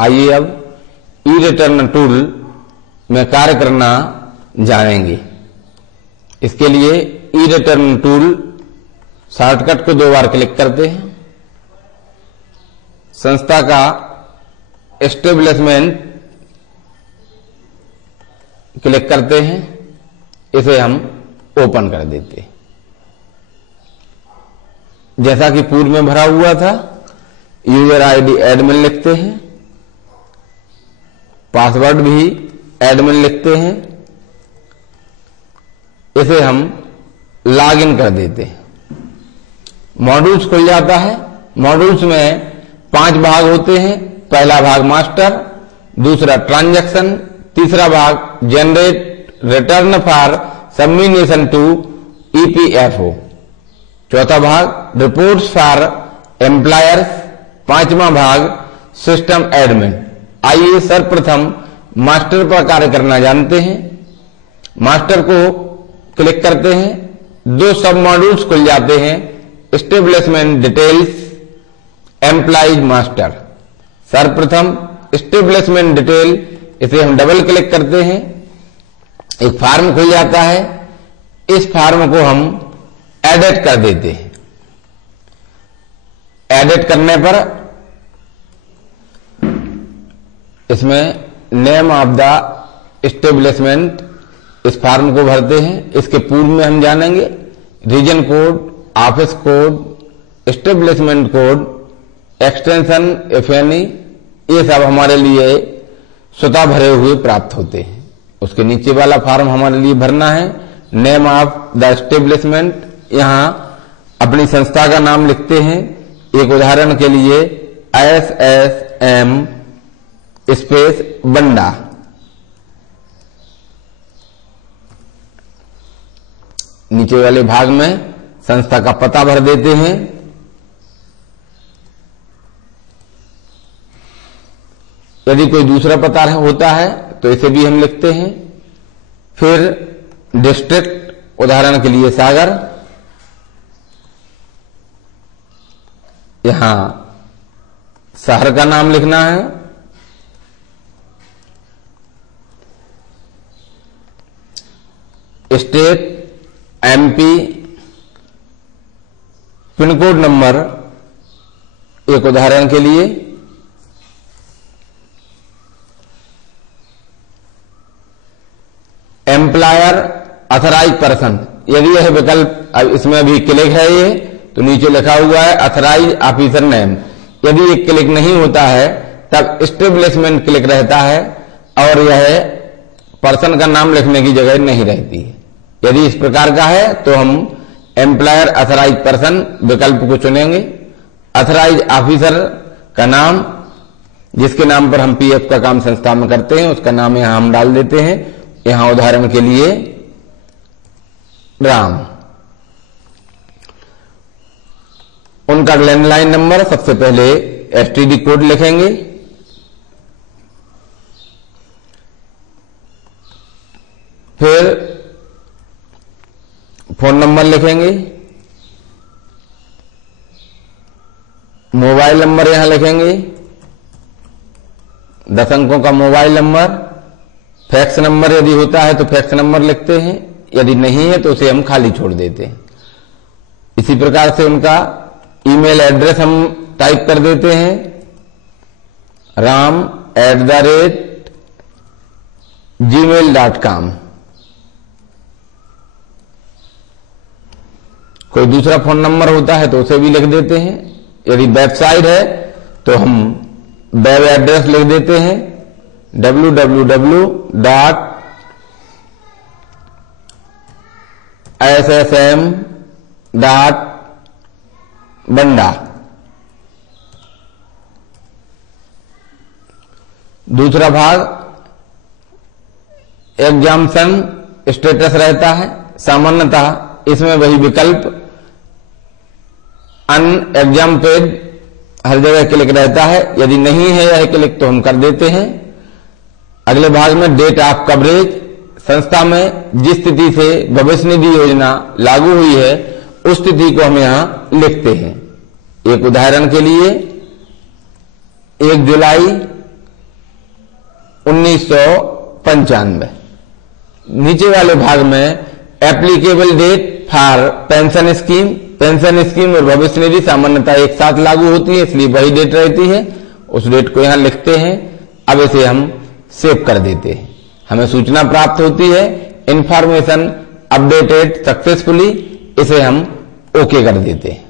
आइए अब ई return tool में कार्य करना जानेंगे। इसके लिए ई रिटर्न टूल शॉर्टकट को 2 बार क्लिक करते हैं। संस्था का एस्टेब्लिशमेंट क्लिक करते हैं, इसे हम ओपन कर देते हैं। जैसा कि पूर्व में भरा हुआ था, यूजर आईडी एडमिन लिखते हैं, पासवर्ड भी एडमिन लिखते हैं, इसे हम लॉगिन कर देते हैं। मॉड्यूल्स खुल जाता है। मॉड्यूल्स में 5 भाग होते हैं। पहला भाग मास्टर, दूसरा ट्रांजैक्शन, तीसरा भाग generate return for submission to EPFO, चौथा भाग रिपोर्ट्स फॉर एम्प्लॉयर्स, 5वां भाग सिस्टम एडमिन। आइए सर्वप्रथम मास्टर पर कार्य करना जानते हैं। मास्टर को क्लिक करते हैं, 2 सब मॉड्यूल्स खुल जाते हैं, एस्टेब्लिशमेंट डिटेल्स, एम्प्लॉयज मास्टर। सर्वप्रथम एस्टेब्लिशमेंट डिटेल, इसे हम डबल क्लिक करते हैं, एक फॉर्म खुल जाता है। इस फॉर्म को हम एडिट कर देते हैं। एडिट करने पर इसमें नेम ऑफ द एस्टेब्लिशमेंट, इस फॉर्म को भरते हैं। इसके पूर्व में हम जानेंगे region code, office code, establishment code, extension if any, ये सब हमारे लिए स्वतः भरे हुए प्राप्त होते हैं। उसके नीचे वाला फॉर्म हमारे लिए भरना है, नेम ऑफ द एस्टेब्लिशमेंट। यहां अपनी संस्था का नाम लिखते हैं। एक उदाहरण के लिए SSM स्पेस बंडा। नीचे वाले भाग में संस्था का पता भर देते हैं। यदि कोई दूसरा पता होता है तो इसे भी हम लिखते हैं। फिर डिस्ट्रिक्ट, उदाहरण के लिए सागर, यहां शहर का नाम लिखना है। State MP, pin code number, एक उदाहरण के लिए एम्प्लॉयर ऑथराइज पर्सन। यदि यह विकल्प, अब इसमें अभी क्लिक है ये, तो नीचे लिखा हुआ है ऑथराइज ऑफिसर नेम। यदि ये क्लिक नहीं होता है तब एस्टेब्लिशमेंट क्लिक रहता है और यह पर्सन का नाम लिखने की जगह नहीं रहती है। यदि इस प्रकार का है तो हम एम्प्लॉयर ऑथराइज पर्सन विकल्प को चुनेंगे। ऑथराइज ऑफिसर का नाम, जिसके नाम पर हम PF का काम संस्था में करते हैं, उसका नाम यहां हम डाल देते हैं। यहां उदाहरण के लिए राम। उनका लैंडलाइन नंबर, सबसे पहले STD कोड लिखेंगे, फिर फोन नंबर लिखेंगे, मोबाइल नंबर यहां लिखेंगे, 10 अंकों का मोबाइल नंबर, फैक्स नंबर यदि होता है तो फैक्स नंबर लिखते हैं, यदि नहीं है तो उसे हम खाली छोड़ देते हैं। इसी प्रकार से उनका ईमेल एड्रेस हम टाइप कर देते हैं, ram@gmail.com। कोई दूसरा फोन नंबर होता है तो उसे भी लिख देते हैं। यदि वेबसाइट है तो हम वेब एड्रेस लिख देते हैं, www.ssm.banda। दूसरा भाग एग्जाम्पशन स्टेटस रहता है। सामान्यतः इसमें वही विकल्प अनएग्जाम्पेड हर जगह क्लिक रहता है। यदि नहीं है यह क्लिक तो हम कर देते हैं। अगले भाग में डेट ऑफ कवरेज, संस्था में जिस तिथि से भविष्य निधि योजना लागू हुई है उस तिथि को हम यहां लिखते हैं। एक उदाहरण के लिए 1 जुलाई 1995। नीचे वाले भाग में applicable date for pension scheme और भविष्य निधि सामान्यतः एक साथ लागू होती है, इसलिए वही डेट रहती है, उस डेट को यहां लिखते हैं। अब इसे हम सेव कर देते हैं, हमें सूचना प्राप्त होती है, इंफॉर्मेशन अपडेटेड सक्सेसफुली, इसे हम ओके कर देते हैं।